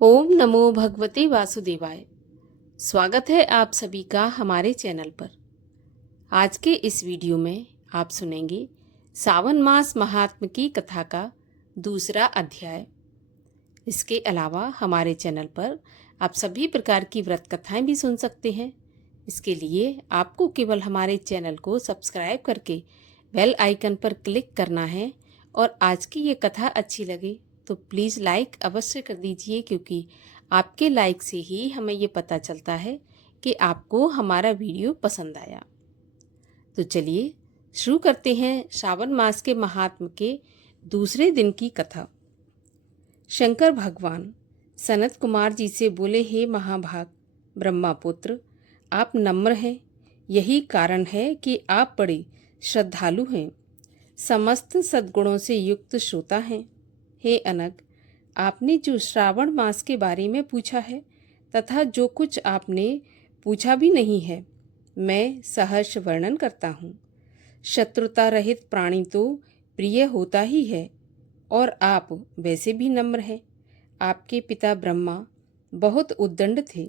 ओम नमो भगवते वासुदेवाय। स्वागत है आप सभी का हमारे चैनल पर। आज के इस वीडियो में आप सुनेंगे सावन मास महात्म की कथा का दूसरा अध्याय। इसके अलावा हमारे चैनल पर आप सभी प्रकार की व्रत कथाएं भी सुन सकते हैं। इसके लिए आपको केवल हमारे चैनल को सब्सक्राइब करके बेल आइकन पर क्लिक करना है और आज की ये कथा अच्छी लगे तो प्लीज़ लाइक अवश्य कर दीजिए, क्योंकि आपके लाइक से ही हमें ये पता चलता है कि आपको हमारा वीडियो पसंद आया। तो चलिए शुरू करते हैं श्रावण मास के महात्म के दूसरे दिन की कथा। शंकर भगवान सनत कुमार जी से बोले, हे महाभाग ब्रह्मापुत्र, आप नम्र हैं। यही कारण है कि आप बड़े श्रद्धालु हैं, समस्त सद्गुणों से युक्त श्रोता हैं। हे अनग, आपने जो श्रावण मास के बारे में पूछा है तथा जो कुछ आपने पूछा भी नहीं है, मैं सहर्ष वर्णन करता हूँ। शत्रुता रहित प्राणी तो प्रिय होता ही है, और आप वैसे भी नम्र हैं। आपके पिता ब्रह्मा बहुत उद्दंड थे,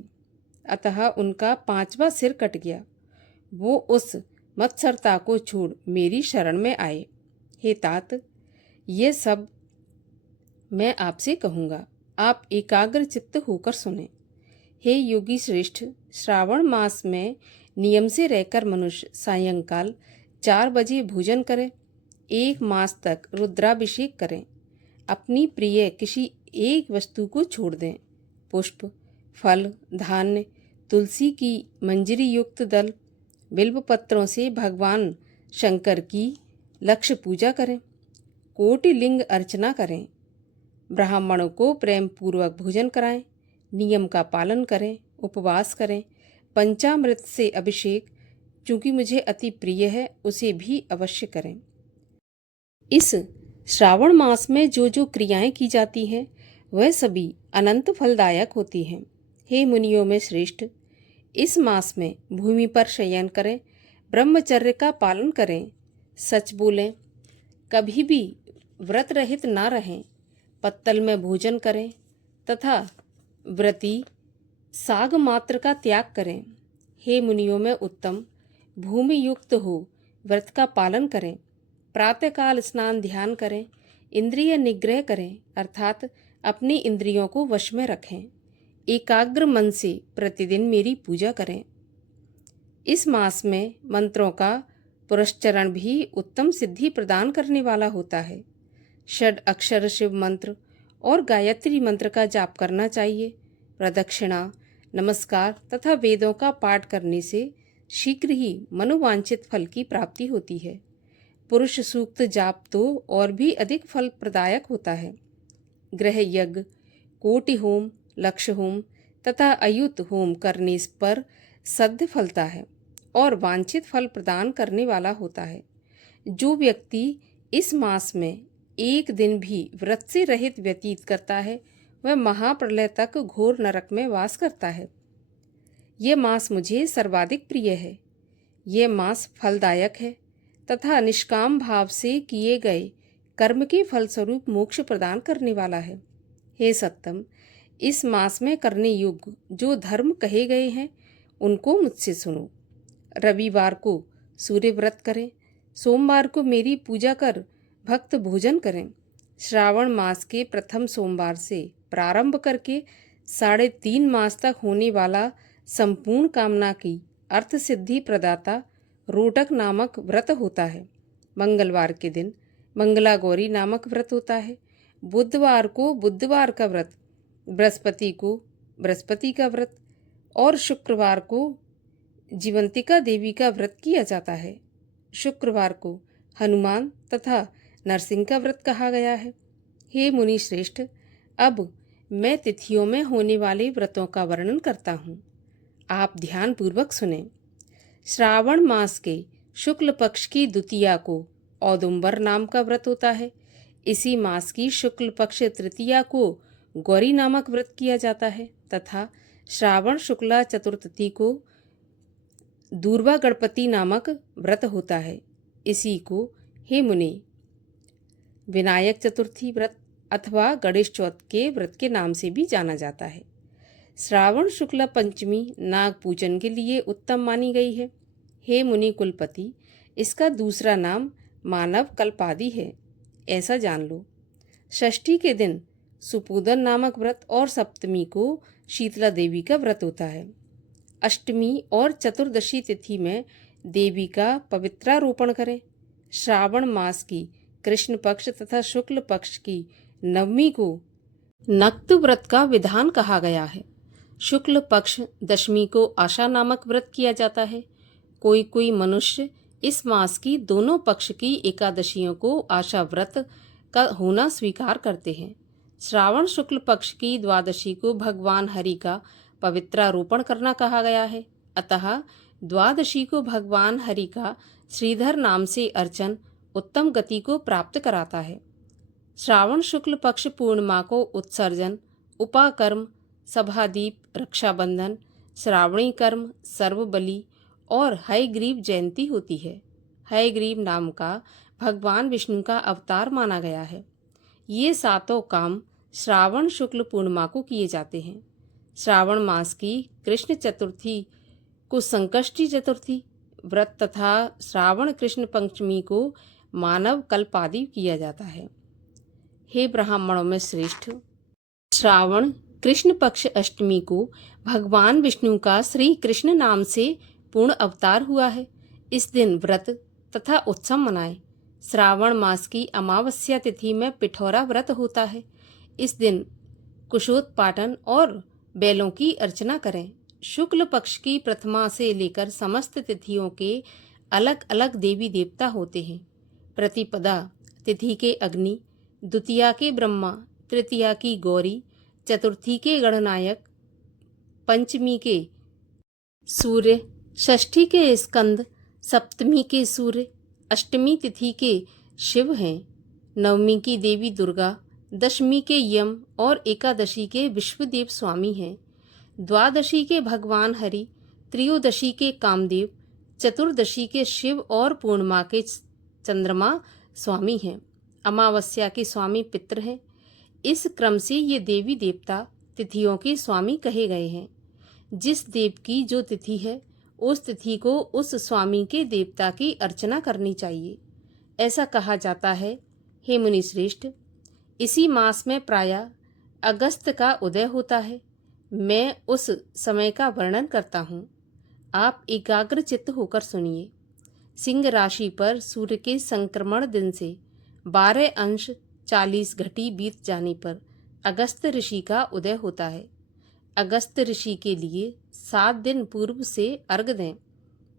अतः उनका 5वां सिर कट गया। वो उस मत्सरता को छोड़ मेरी शरण में आए। हे तात, ये सब मैं आपसे कहूँगा, आप एकाग्र चित्त होकर सुने। हे योगी श्रेष्ठ, श्रावण मास में नियम से रहकर मनुष्य सायंकाल 4 बजे भोजन करें, 1 मास तक रुद्राभिषेक करें, अपनी प्रिय किसी एक वस्तु को छोड़ दें। पुष्प, फल, धान्य, तुलसी की मंजरी युक्त दल, बिल्व पत्रों से भगवान शंकर की लक्ष्य पूजा करें, कोटि लिंग अर्चना करें, ब्राह्मणों को प्रेम पूर्वक भोजन कराएं, नियम का पालन करें, उपवास करें, पंचामृत से अभिषेक, चूँकि मुझे अति प्रिय है, उसे भी अवश्य करें। इस श्रावण मास में जो जो क्रियाएं की जाती हैं वह सभी अनंत फलदायक होती हैं। हे मुनियों में श्रेष्ठ, इस मास में भूमि पर शयन करें, ब्रह्मचर्य का पालन करें, सच बोलें, कभी भी व्रत रहित ना रहें, पत्तल में भोजन करें तथा व्रती साग मात्र का त्याग करें। हे मुनियों में उत्तम, भूमि युक्त हो व्रत का पालन करें, प्रातःकाल स्नान ध्यान करें, इंद्रिय निग्रह करें, अर्थात अपनी इंद्रियों को वश में रखें, एकाग्र मन से प्रतिदिन मेरी पूजा करें। इस मास में मंत्रों का पुरस्चरण भी उत्तम सिद्धि प्रदान करने वाला होता है। षड अक्षर शिव मंत्र और गायत्री मंत्र का जाप करना चाहिए। प्रदक्षिणा, नमस्कार तथा वेदों का पाठ करने से शीघ्र ही मनोवांछित फल की प्राप्ति होती है। पुरुष सूक्त जाप तो और भी अधिक फल प्रदायक होता है। ग्रह यज्ञ, कोटि होम, लक्ष्य होम तथा अयुत होम करने पर सद्य फलता है और वांछित फल प्रदान करने वाला होता है। जो व्यक्ति इस मास में एक दिन भी व्रत से रहित व्यतीत करता है, वह महाप्रलय तक घोर नरक में वास करता है। ये मास मुझे सर्वाधिक प्रिय है। ये मास फलदायक है तथा निष्काम भाव से किए गए कर्म के फलस्वरूप मोक्ष प्रदान करने वाला है। हे सत्तम, इस मास में करने योग्य जो धर्म कहे गए हैं उनको मुझसे सुनो। रविवार को सूर्य व्रत करें, सोमवार को मेरी पूजा कर भक्त भोजन करें। श्रावण मास के प्रथम सोमवार से प्रारंभ करके 3.5 मास तक होने वाला संपूर्ण कामना की अर्थ सिद्धि प्रदाता रोटक नामक व्रत होता है। मंगलवार के दिन मंगला गौरी नामक व्रत होता है। बुधवार को बुधवार का व्रत, बृहस्पति को बृहस्पति का व्रत और शुक्रवार को जीवंतिका देवी का व्रत किया जाता है। शुक्रवार को हनुमान तथा नरसिंह का व्रत कहा गया है। हे मुनि श्रेष्ठ, अब मैं तिथियों में होने वाले व्रतों का वर्णन करता हूँ, आप ध्यान पूर्वक सुने। श्रावण मास के शुक्ल पक्ष की द्वितीया को औदुंबर नाम का व्रत होता है। इसी मास की शुक्ल पक्ष तृतीया को गौरी नामक व्रत किया जाता है तथा श्रावण शुक्ला चतुर्थी को दूर्वा गणपति नामक व्रत होता है। इसी को हे मुनि विनायक चतुर्थी व्रत अथवा गणेश चौथ के व्रत के नाम से भी जाना जाता है। श्रावण शुक्ल पंचमी नाग पूजन के लिए उत्तम मानी गई है। हे मुनि कुलपति, इसका दूसरा नाम मानव कल्पादि है, ऐसा जान लो। षष्ठी के दिन सुपूदन नामक व्रत और सप्तमी को शीतला देवी का व्रत होता है। अष्टमी और चतुर्दशी तिथि में देवी का पवित्रारोपण करें। श्रावण मास की कृष्ण पक्ष तथा शुक्ल पक्ष की नवमी को नक्त व्रत का विधान कहा गया है। शुक्ल पक्ष दशमी को आशा नामक व्रत किया जाता है। कोई कोई मनुष्य इस मास की दोनों पक्ष की एकादशियों को आशा व्रत का होना स्वीकार करते हैं। श्रावण शुक्ल पक्ष की द्वादशी को भगवान हरि का पवित्रारोपण करना कहा गया है। अतः द्वादशी को भगवान हरि का श्रीधर नाम से अर्चन उत्तम गति को प्राप्त कराता है। श्रावण शुक्ल पक्ष पूर्णिमा को उत्सर्जन, उपाकर्म, सभादीप, रक्षाबंधन, श्रावणी कर्म, सर्वबलि और हयग्रीव जयंती होती है। हयग्रीव नाम का भगवान विष्णु का अवतार माना गया है। ये सातों काम श्रावण शुक्ल पूर्णिमा को किए जाते हैं। श्रावण मास की कृष्ण चतुर्थी को संकष्टी चतुर्थी व्रत तथा श्रावण कृष्ण पंचमी को मानव कल्पादि किया जाता है। हे ब्राह्मणों में श्रेष्ठ, श्रावण कृष्ण पक्ष अष्टमी को भगवान विष्णु का श्री कृष्ण नाम से पूर्ण अवतार हुआ है। इस दिन व्रत तथा उत्सव मनाएं। श्रावण मास की अमावस्या तिथि में पिठौरा व्रत होता है। इस दिन कुशोत्पाटन और बैलों की अर्चना करें। शुक्ल पक्ष की प्रथमा से लेकर समस्त तिथियों के अलग अलग देवी देवता होते हैं। प्रतिपदा तिथि के अग्नि, द्वितीया के ब्रह्मा, तृतीया की गौरी, चतुर्थी के गणनायक, पंचमी के सूर्य, षष्ठी के स्कंद, सप्तमी के सूर्य, अष्टमी तिथि के शिव हैं, नवमी की देवी दुर्गा, दशमी के यम और एकादशी के विश्वदेव स्वामी हैं, द्वादशी के भगवान हरि, त्रयोदशी के कामदेव, चतुर्दशी के शिव और पूर्णिमा के चंद्रमा स्वामी हैं। अमावस्या के स्वामी पितृ हैं। इस क्रम से ये देवी देवता तिथियों के स्वामी कहे गए हैं। जिस देव की जो तिथि है उस तिथि को उस स्वामी के देवता की अर्चना करनी चाहिए, ऐसा कहा जाता है। हे मुनि श्रेष्ठ, इसी मास में प्रायः अगस्त का उदय होता है। मैं उस समय का वर्णन करता हूँ, आप एकाग्र चित्त होकर सुनिए। सिंह राशि पर सूर्य के संक्रमण दिन से 12 अंश 40 घटी बीत जाने पर अगस्त ऋषि का उदय होता है। अगस्त ऋषि के लिए 7 दिन पूर्व से अर्घ दें।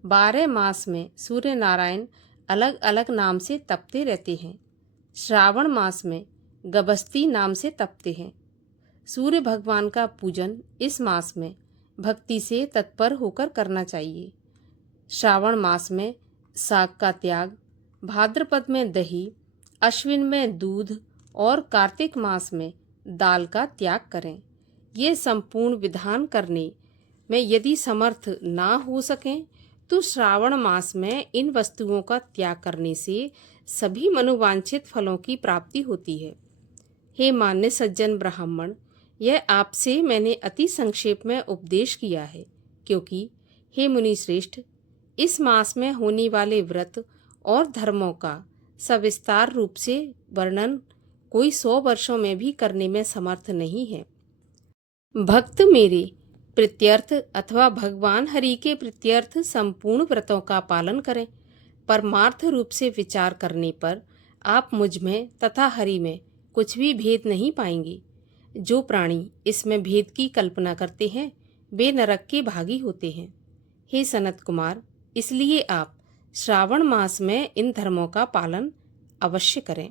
12 मास में सूर्य नारायण अलग अलग नाम से तपते रहते हैं। श्रावण मास में गबस्ती नाम से तपते हैं। सूर्य भगवान का पूजन इस मास में भक्ति से तत्पर होकर करना चाहिए। श्रावण मास में साग का त्याग, भाद्रपद में दही, अश्विन में दूध और कार्तिक मास में दाल का त्याग करें। ये संपूर्ण विधान करने में यदि समर्थ ना हो सकें तो श्रावण मास में इन वस्तुओं का त्याग करने से सभी मनोवांछित फलों की प्राप्ति होती है। हे मान्य सज्जन ब्राह्मण, यह आपसे मैंने अति संक्षेप में उपदेश किया है, क्योंकि हे मुनि श्रेष्ठ, इस मास में होने वाले व्रत और धर्मों का सविस्तार रूप से वर्णन कोई 100 वर्षों में भी करने में समर्थ नहीं है। भक्त मेरे प्रीत्यर्थ अथवा भगवान हरि के प्रीत्यर्थ संपूर्ण व्रतों का पालन करें। परमार्थ रूप से विचार करने पर आप मुझ में तथा हरि में कुछ भी भेद नहीं पाएंगे। जो प्राणी इसमें भेद की कल्पना करते हैं वे नरक के भागी होते हैं। हे सनत कुमार, इसलिए आप श्रावण मास में इन धर्मों का पालन अवश्य करें।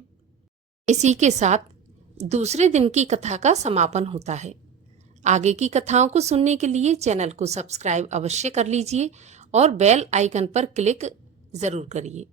इसी के साथ दूसरे दिन की कथा का समापन होता है। आगे की कथाओं को सुनने के लिए चैनल को सब्सक्राइब अवश्य कर लीजिए और बेल आइकन पर क्लिक जरूर करिए।